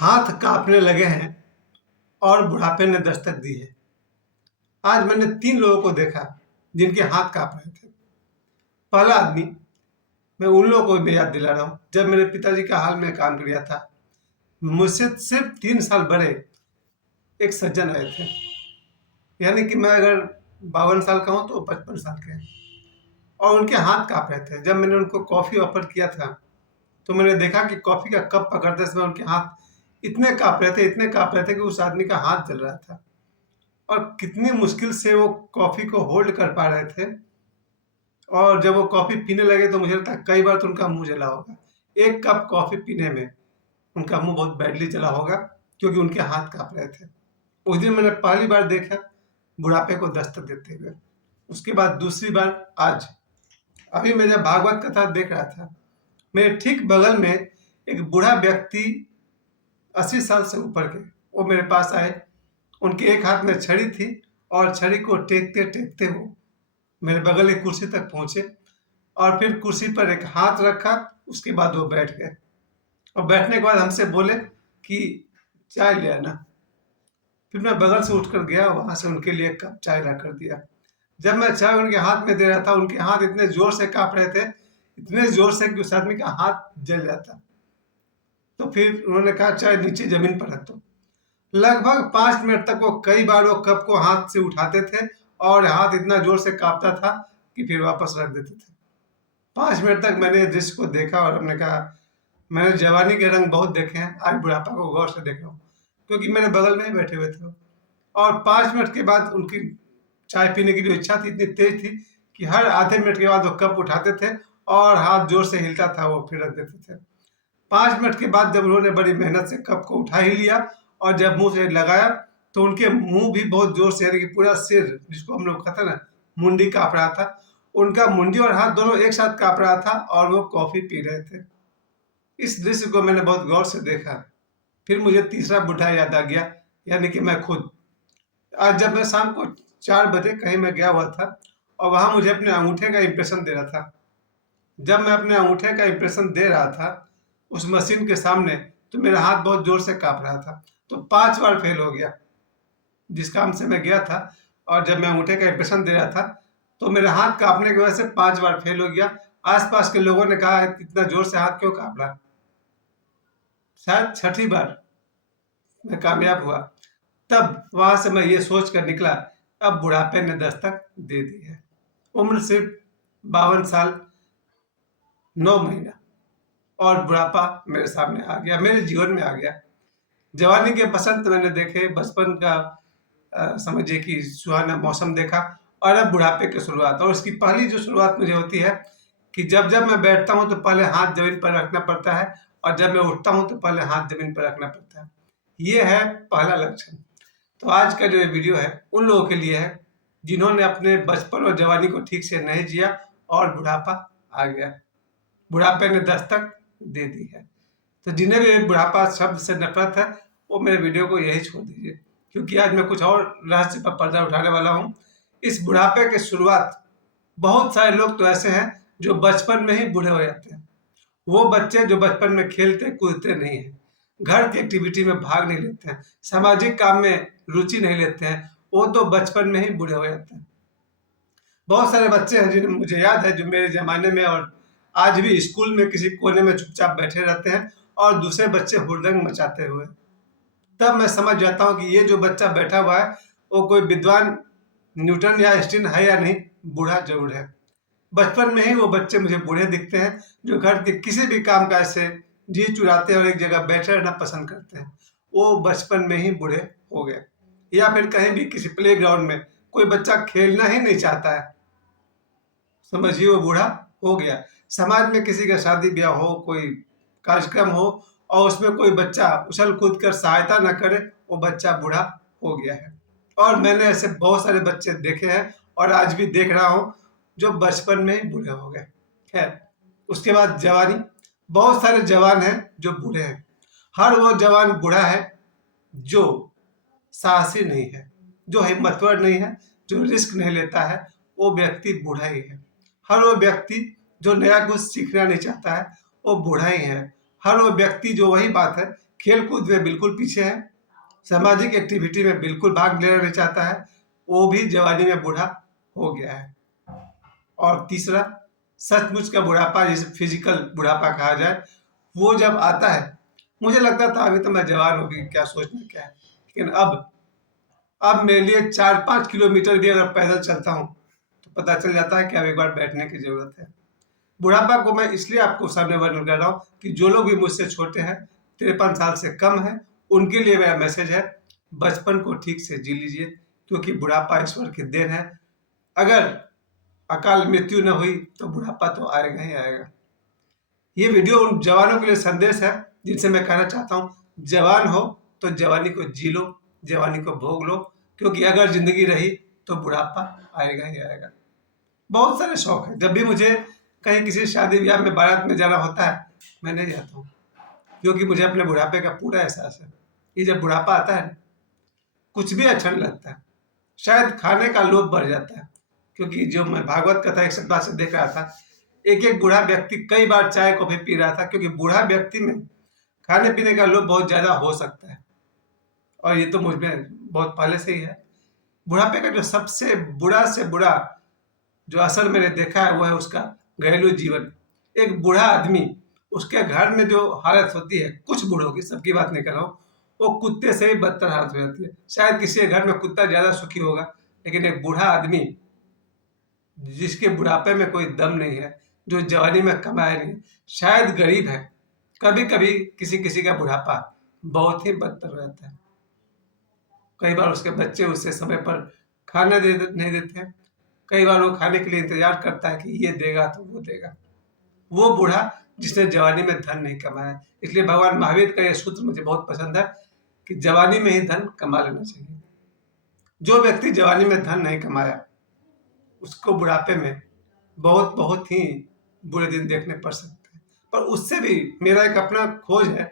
हाथ कांपने लगे हैं और बुढ़ापे ने दस्तक दी है। आज मैंने 3 लोगों को देखा जिनके हाथ कांप रहे थे। पहला आदमी, मैं उन लोगों को भी याद दिला रहा हूँ जब मेरे पिताजी का हाल में काम किया था। मुझसे सिर्फ 3 साल बड़े एक सज्जन आए थे, यानी कि मैं अगर 52 साल का हूँ तो 55 साल के हैं, और उनके हाथ कांप रहे थे। जब मैंने उनको कॉफ़ी ऑफर किया था तो मैंने देखा कि कॉफ़ी का कप पकड़ते समय उनके हाथ इतने कांप रहे थे कि उस आदमी का हाथ जल रहा था, और कितनी मुश्किल से वो कॉफ़ी को होल्ड कर पा रहे थे। और जब वो कॉफ़ी पीने लगे तो मुझे लगता है कई बार तो उनका मुंह जला होगा। एक कप कॉफ़ी पीने में उनका मुंह बहुत बैडली जला होगा, क्योंकि उनके हाथ कांप रहे थे। उस दिन मैंने पहली बार देखा बुढ़ापे को दस्तक देते हुए। उसके बाद दूसरी बार आज, अभी मैं जब भागवत कथा देख रहा था, मेरे ठीक बगल में एक बूढ़ा व्यक्ति 80 साल से ऊपर के, वो मेरे पास आए। उनके एक हाथ में छड़ी थी और छड़ी को टेकते टेकते वो मेरे बगल की कुर्सी तक पहुंचे, और फिर कुर्सी पर एक हाथ रखा। उसके बाद वो बैठ गए, और बैठने के बाद हमसे बोले कि चाय ले आना। फिर मैं बगल से उठकर गया, वहां से उनके लिए एक कप चाय ला कर दिया। जब मैं चाय उनके हाथ में दे रहा था, उनके हाथ इतने जोर से कांप रहे थे, इतने जोर से कि उस आदमी का हाथ जल जाता। तो फिर उन्होंने कहा चाय नीचे जमीन पर रख दो। लगभग 5 मिनट तक वो कई बार वो कप को हाथ से उठाते थे, और हाथ इतना जोर से कांपता था कि फिर वापस रख देते थे। 5 मिनट तक मैंने इस दृश्य को देखा, और हमने कहा मैंने जवानी के रंग बहुत देखे हैं, आज बुढ़ापा को गौर से देख रहा हूँ, क्योंकि मेरे बगल में ही बैठे हुए थे। और 5 मिनट के बाद उनकी चाय पीने की जो इच्छा थी इतनी तेज थी कि हर आधे मिनट के बाद वो कप उठाते थे, और हाथ जोर से हिलता था, वो फिर रख देते थे। 5 मिनट के बाद जब उन्होंने बड़ी मेहनत से कप को उठा ही लिया और जब मुंह से लगाया, तो उनके मुंह भी बहुत जोर से, यानी कि पूरा सिर, जिसको हम लोग कहते हैं ना, मुंडी कांप रहा था। उनका मुंडी और हाथ दोनों एक साथ कांप रहा था, और वो कॉफी पी रहे थे। इस दृश्य को मैंने बहुत गौर से देखा। फिर मुझे तीसरा बुढ़ा याद आ गया, यानी कि मैं खुद। आज जब मैं शाम को 4 बजे कहीं मैं गया हुआ था, और वहां मुझे अपने अंगूठे का इम्प्रेशन देना था। जब मैं अपने अंगूठे का इम्प्रेशन दे रहा था उस मशीन के सामने, तो मेरा हाथ बहुत जोर से कांप रहा था, तो 5 बार फेल हो गया जिस काम से मैं गया था। और जब मैं अंगूठे का इम्प्रेशन दे रहा था तो मेरा हाथ कांपने की वजह से 5 बार फेल हो गया। आसपास के लोगों ने कहा इतना जोर से हाथ क्यों कांप रहा। शायद छठी बार मैं कामयाब हुआ। तब वहां से मैं ये सोच कर निकला, अब बुढ़ापे ने दस्तक दे दी है। उम्र सिर्फ 52 साल 9 महीना, और बुढ़ापा मेरे सामने आ गया, मेरे जीवन में आ गया। जवानी के बसंत मैंने देखे, बचपन का समझिए कि सुहाना मौसम देखा, और अब बुढ़ापे की शुरुआत। और उसकी पहली जो शुरुआत मुझे होती है कि जब जब मैं बैठता हूँ तो पहले हाथ जमीन पर रखना पड़ता है, और जब मैं उठता हूँ तो पहले हाथ जमीन पर रखना पड़ता है। ये है पहला लक्षण। तो आज का जो ये वीडियो है उन लोगों के लिए है जिन्होंने अपने बचपन और जवानी को ठीक से नहीं जिया, और बुढ़ापा आ गया, बुढ़ापे ने दस्तक दे दी है। तो जिन्हें भी बुढ़ापा शब्द से नफरत है, वो मेरे वीडियो को यही छोड़ दीजिए, क्योंकि आज मैं कुछ और रहस्य पर पर्दा उठाने वाला हूँ। इस बुढ़ापे की शुरुआत, बहुत सारे लोग तो ऐसे हैं जो बचपन में ही बूढ़े हो जाते हैं। वो बच्चे जो बचपन में खेलते कूदते नहीं है, घर की एक्टिविटी में भाग नहीं लेते हैं, सामाजिक काम में रुचि नहीं लेते हैं, वो तो बचपन में ही बूढ़े हो जाते हैं। बहुत सारे बच्चे हैं जिन्हें मुझे याद है, जो मेरे ज़माने में और आज भी स्कूल में किसी कोने में चुपचाप बैठे रहते हैं, और दूसरे बच्चे हुड़दंग मचाते हुए। तब मैं समझ जाता हूँ कि ये जो बच्चा बैठा हुआ है वो कोई विद्वान न्यूटन या आइंस्टीन है या नहीं, बूढ़ा जरूर है। बचपन में ही वो बच्चे मुझे बूढ़े दिखते हैं, जो घर के किसी भी काम काज से जी चुराते हैं और एक जगह बैठे रहना पसंद करते हैं। वो बचपन में ही बूढ़े हो गए। या फिर कहीं भी किसी प्ले ग्राउंड में कोई बच्चा खेलना ही नहीं चाहता है, समझिए वो बूढ़ा हो गया। समाज में किसी का शादी ब्याह हो, कोई कार्यक्रम हो, और उसमें कोई बच्चा उछल कूद कर सहायता न करे, वो बच्चा बूढ़ा हो गया है। और मैंने ऐसे बहुत सारे बच्चे देखे हैं, और आज भी देख रहा हूँ, जो बचपन में ही बूढ़े हो गए। खैर, उसके बाद जवानी, बहुत सारे जवान हैं जो बूढ़े हैं। हर वो जवान बूढ़ा है जो साहसी नहीं है, जो हिम्मतवर नहीं है, जो रिस्क नहीं लेता है, वो व्यक्ति बूढ़ा ही है। हर वो व्यक्ति जो नया कुछ सीखना नहीं चाहता है, वो बूढ़ा ही है। हर वो व्यक्ति जो, वही बात है खेल कूद में बिल्कुल पीछे है, सामाजिक एक्टिविटी में बिल्कुल भाग लेना नहीं चाहता है, वो भी जवानी में बूढ़ा हो गया है। और तीसरा, सचमुच का बुढ़ापा, जिसे फिजिकल बुढ़ापा कहा जाए, वो जब आता है, मुझे लगता था अभी तो मैं जवान होगी, क्या सोचना क्या है, लेकिन अब मेरे लिए 4-5 किलोमीटर भी अगर पैदल चलता हूँ तो पता चल जाता है कि अब एक बार बैठने की जरूरत है। बुढ़ापा को मैं इसलिए आपको सामने वर्णन कर रहा हूँ कि जो लोग भी मुझसे छोटे हैं, 53 साल से कम है, उनके लिए मेरा मैसेज है, बचपन को ठीक से जी लीजिए, क्योंकि बुढ़ापा ईश्वर की देन है। अगर अकाल मृत्यु न हुई तो बुढ़ापा तो आएगा ही आएगा। ये वीडियो उन जवानों के लिए संदेश है जिनसे मैं कहना चाहता हूँ, जवान हो तो जवानी को जी लो, जवानी को भोग लो, क्योंकि अगर जिंदगी रही तो बुढ़ापा आएगा ही आएगा। बहुत सारे शौक है, जब भी मुझे कहीं किसी शादी ब्याह में बारात में जाना होता है, मैं नहीं जाता हूँ, क्योंकि मुझे अपने बुढ़ापे का पूरा एहसास है। ये जब बुढ़ापा आता है, कुछ भी अच्छा नहीं लगता है, शायद खाने का लोभ बढ़ जाता है, क्योंकि जो मैं भागवत कथा एक सप्ताह से देख रहा था, एक बूढ़ा व्यक्ति कई बार चाय कॉफी पी रहा था, क्योंकि बूढ़ा व्यक्ति में खाने पीने का लोभ बहुत ज्यादा हो सकता है, और ये तो मुझ में बहुत पहले से ही है। बुढ़ापे का जो सबसे बुरा से बुरा जो असर मैंने देखा है, वो है उसका घरेलू जीवन। एक बूढ़ा आदमी, उसके घर में जो हालत होती है, कुछ बूढ़ों की, सबकी बात नहीं कर रहा हूँ, वो कुत्ते से भी बदतर हालत हो जाती है। शायद किसी के घर में कुत्ता ज्यादा सुखी होगा, लेकिन एक बूढ़ा आदमी जिसके बुढ़ापे में कोई दम नहीं है, जो जवानी में कमाया नहीं, शायद गरीब है, कभी कभी किसी किसी का बुढ़ापा बहुत ही बदतर रहता है। कई बार उसके बच्चे उससे समय पर खाना नहीं देते हैं, कई बार वो खाने के लिए इंतजार करता है कि ये देगा तो वो देगा। वो बूढ़ा जिसने जवानी में धन नहीं कमाया। इसलिए भगवान महावीर का यह सूत्र मुझे बहुत पसंद है कि जवानी में ही धन कमा लेना चाहिए। जो व्यक्ति जवानी में धन नहीं कमाया, उसको बुढ़ापे में बहुत बहुत ही बुरे दिन देखने पड़ सकते हैं। पर उससे भी मेरा एक अपना खोज है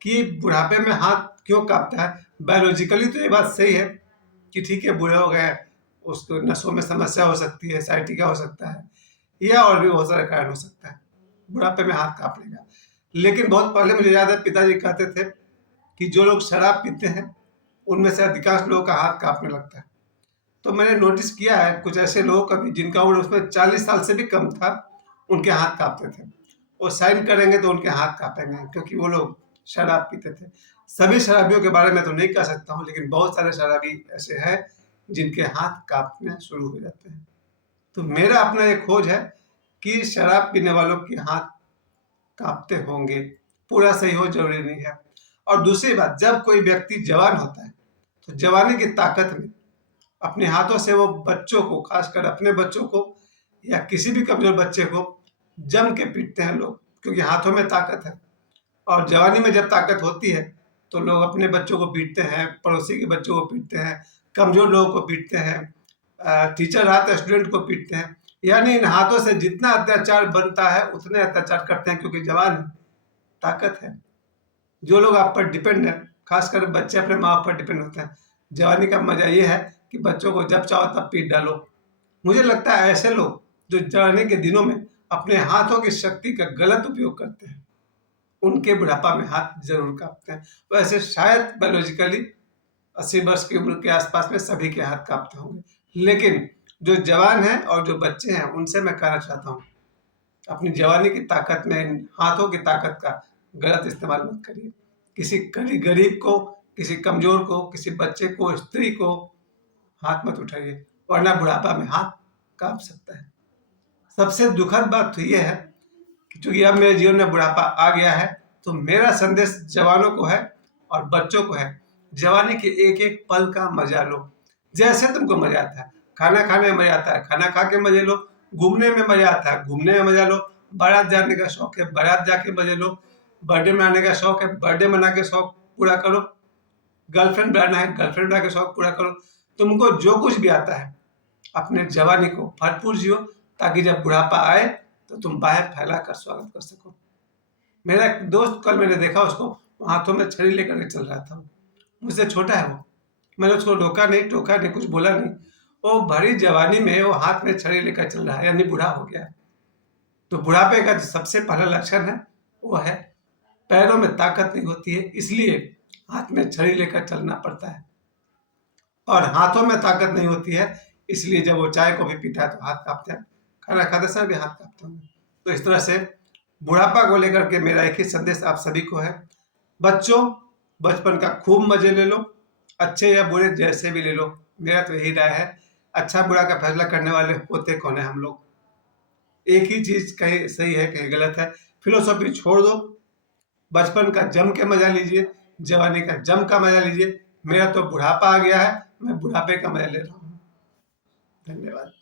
कि बुढ़ापे में हाथ क्यों कांपता है। बायोलॉजिकली तो ये बात सही है कि ठीक है, बूढ़े हो गए, उसको नसों में समस्या हो सकती है, साइटिका हो सकता है, या और भी बहुत सारे कारण हो सकता है, बुढ़ापे में हाथ कांपने का। लेकिन बहुत पहले मुझे याद है, पिताजी कहते थे कि जो लोग शराब पीते हैं, उनमें से अधिकांश लोगों का हाथ कांपने लगता है। तो मैंने नोटिस किया है कुछ ऐसे लोगों का भी जिनका उम्र उसमें 40 साल से भी कम था, उनके हाथ कांपते थे। वो साइन करेंगे तो उनके हाथ कांपेंगे, क्योंकि वो लोग शराब पीते थे। सभी शराबियों के बारे में तो नहीं कह सकता हूँ, लेकिन बहुत सारे शराबी ऐसे हैं जिनके हाथ कांपने शुरू हो जाते हैं। तो मेरा अपना एक खोज है कि शराब पीने वालों के हाथ कांपते होंगे, पूरा सही हो जरूरी नहीं है। और दूसरी बात, जब कोई व्यक्ति जवान होता है तो जवानी की ताकत में अपने हाथों से वो बच्चों को, खासकर अपने बच्चों को या किसी भी कमजोर बच्चे को जम के पीटते हैं लोग, क्योंकि हाथों में ताकत है। और जवानी में जब ताकत होती है तो लोग अपने बच्चों को पीटते हैं, पड़ोसी के बच्चों को पीटते हैं, कमजोर लोगों को पीटते हैं, टीचर आते स्टूडेंट को पीटते हैं। यानी इन हाथों से जितना अत्याचार बनता है उतने अत्याचार करते हैं, क्योंकि जवान है, ताकत है। जो लोग आप पर डिपेंड है, खासकर बच्चे अपने माँ बाप पर डिपेंड होते हैं, जवानी का मजा ये है कि बच्चों को जब चाहो तब पीट डालो। मुझे लगता है ऐसे लोग जो जवानी के दिनों में अपने हाथों की शक्ति का गलत उपयोग करते हैं, उनके बुढ़ापा में हाथ जरूर कांपते हैं। वैसे शायद बायोलॉजिकली 80 वर्ष की उम्र के आसपास में सभी के हाथ कांपते होंगे, लेकिन जो जवान हैं और जो बच्चे हैं, उनसे मैं कहना चाहता हूँ, अपनी जवानी की ताकत में हाथों की ताकत का गलत इस्तेमाल मत करिए। किसी गरीब को, किसी कमजोर को, किसी बच्चे को, स्त्री को हाथ मत उठाइए, वरना बुढ़ापा में हाथ कांप सकता है। सबसे दुखद बात तो यह है कि चूंकि अब मेरे जीवन में बुढ़ापा आ गया है, तो मेरा संदेश जवानों को है और बच्चों को है, जवानी के एक एक पल का मजा लो। जैसे तुमको मजा आता है, खाना खाने में मजा आता है, खाना खा के मजे लो, घूमने में मजा आता है, घूमने में मजा लो, बारात जाने का शौक है, बारात जाके मजे लो, बर्थडे मनाने का शौक है, बर्थडे मना के शौक पूरा करो, गर्लफ्रेंड बनाना है, गर्लफ्रेंड बना के शौक पूरा करो। तुमको जो कुछ भी आता है, अपने जवानी को भरपूर जियो, ताकि जब बुढ़ापा आए तो तुम बाहें फैला कर स्वागत कर सको। मेरा एक दोस्त, कल मैंने देखा उसको, हाथों में छड़ी लेकर के चल रहा था, मुझसे छोटा है वो। मैंने उसको रोका नहीं, टोका नहीं, कुछ बोला नहीं। वो भरी जवानी में वो हाथ में छड़ी लेकर चल रहा है, यानी बूढ़ा हो गया है। तो बुढ़ापे का जो सबसे पहला लक्षण है वो है पैरों में ताकत नहीं होती है, इसलिए हाथ में छड़ी लेकर चलना पड़ता है, और हाथों में ताकत नहीं होती है, इसलिए जब वो चाय को भी पीता है तो हाथ कांपते हैं, खाना खाते समय भी हाथ कांपते हैं। तो इस तरह से बुढ़ापा को लेकर के मेरा एक ही संदेश आप सभी को है, बच्चों बचपन का खूब मजे ले लो, अच्छे या बुरे जैसे भी ले लो। मेरा तो यही राय है, अच्छा बुरा का फैसला करने वाले होते कौन है हम लोग। एक ही चीज कहीं सही है कहीं गलत है, फिलोसॉफी छोड़ दो, बचपन का जम के मजा लीजिए, जवानी का जम का मजा लीजिए। मेरा तो बुढ़ापा आ गया है, मैं बुढ़ापे का मजा ले रहा हूँ। धन्यवाद।